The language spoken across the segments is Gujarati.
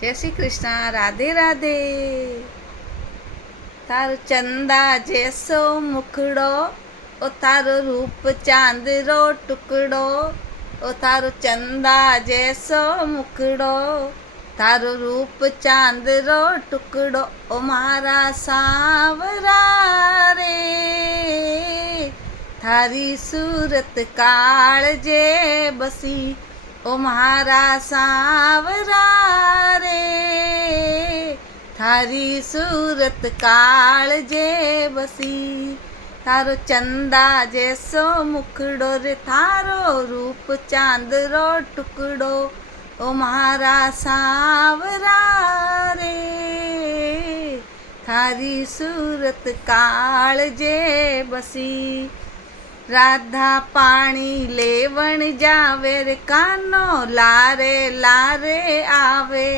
જય શ્રી કૃષ્ણ, રાધે રાધે। તારો ચંદા જેસો મુખડો, ઓ તારો રૂપ ચાંદરો ટુકડો, ઓ તારો ચંદા જેસો મુખડો, તારો રૂપ ચાંદરો ટુકડો, ઓ મારા સાવરા રે, થારી સુરત કાળજે બસી, ઓ મારા સાવરા રે, થારી સુરત કાળજે બસી। તારો ચંદા જેસો મુખડો રે, તારો રૂપ ચાંદરો ટુકડો, ઓ મારા સાવરા રે, થારી સુરત કાળજે બસી। રાધા પાણી લેવણ જાવે રે, કાનો લારે લારે આવે,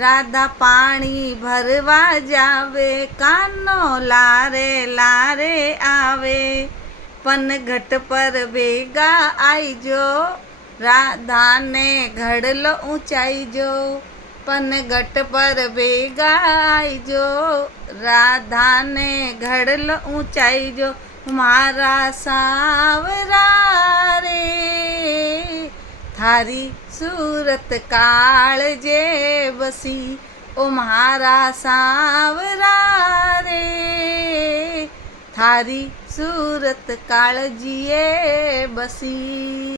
રાધા પાણી ભરવા જાવે, કાનો લારે લારે આવે, પનઘટ પર ભેગા આઈજો, રાધાને ઘડલો ઊંચાઈજો, પનઘટ પર ભેગા આઈજો, રાધાને ઘડલો ઊંચાઈજો, મારા સાવરા રે, થારી સુરત કાળજે બસી, ઓ મારા સાવરા રે, થારી સુરત કાળજીએ બસી।